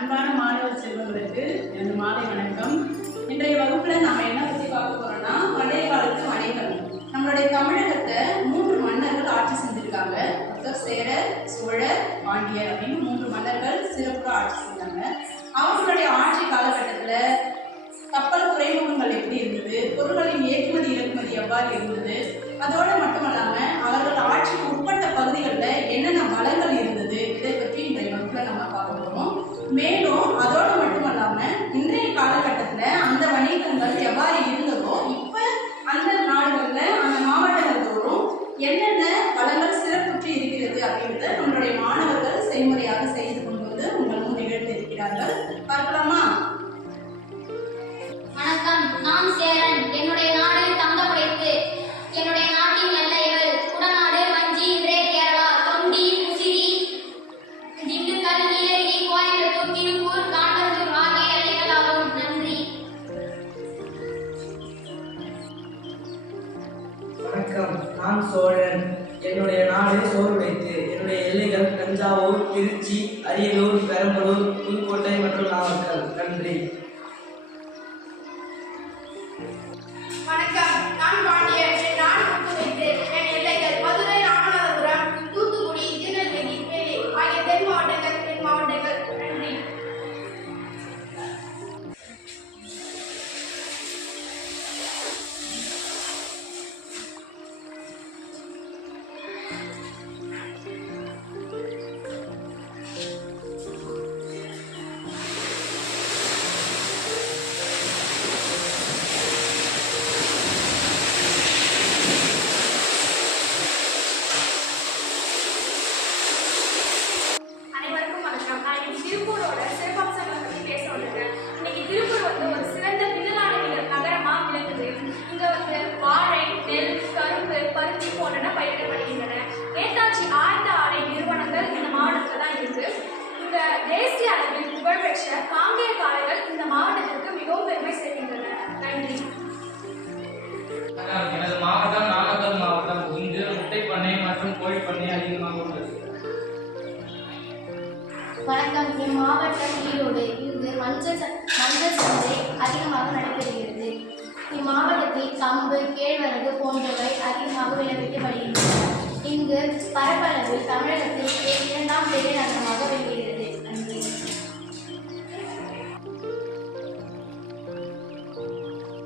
அன்பான மாணவ செல்வங்களுக்கு எனது மாலை வணக்கம். இன்றைய வகுப்புல நாம என்ன பத்தி பார்க்க போறோம்னா பழைய காலத்து வணிகம். நம்மளுடைய தமிழகத்தை மூன்று மன்னர்கள் ஆட்சி செஞ்சிருக்காங்க. சேரர் சோழர் பாண்டியர் அப்படின்னு மூன்று மன்னர்கள் சிறப்பாக ஆட்சி செஞ்சாங்க. அவங்களுடைய ஆட்சி காலகட்டத்துல கப்பல் துறைமுகங்கள் எப்படி இருந்தது? பொருட்களின் ஏற்றுமதி இறக்குமதி எவ்வாறு இருந்தது? அதோட மட்டுமல்லாம அவர்கள் ஆட்சிக்கு உட்பட்ட பகுதிகளில் என்னென்ன வளங்கள் இருந்தது? இதை பற்றி இந்த வகுப்புல நம்ம பார்க்க போறோம். மேலும் அதோடு மட்டுமல்லாம இன்றைய காலகட்டத்துல அந்த வணிகங்கள் எவ்வாறு இருந்ததோ இப்ப அந்த நாடுகள்ல அந்த மாவட்டங்கள் தோறும் என்னென்ன வளங்கள் சிறப்புற்று இருக்கிறது அப்படின்றத நம்மளுடைய மாணவர்கள் செய்முறையாக செய்து கொண்டு வந்து உங்கள் முன் நிகழ்த்தி இருக்கிறார்கள் பார்க்கலாமா? வணக்கம். நான் சோழன். என்னுடைய நாடு சோறு வைத்து என்னுடைய எல்லைகள் தஞ்சாவூர் திருச்சி அரியலூர் பெரம்பலூர் புதுக்கோட்டை மற்றும் நாமக்கல். நன்றி. வணக்கம் என் மாவட்டம் ஈரோடு இங்கு மஞ்சள் ச- மஞ்சள் சந்தை அதிகமாக நடைபெறுகிறது. இம்மாவட்டத்தில் கம்பு கேழ்வரகு போன்றவை அதிகமாக விளைவிக்கப்படுகின்றன. இங்கு பரப்பளவில் தமிழகத்தில் இரண்டாம் பெரிய நகரம்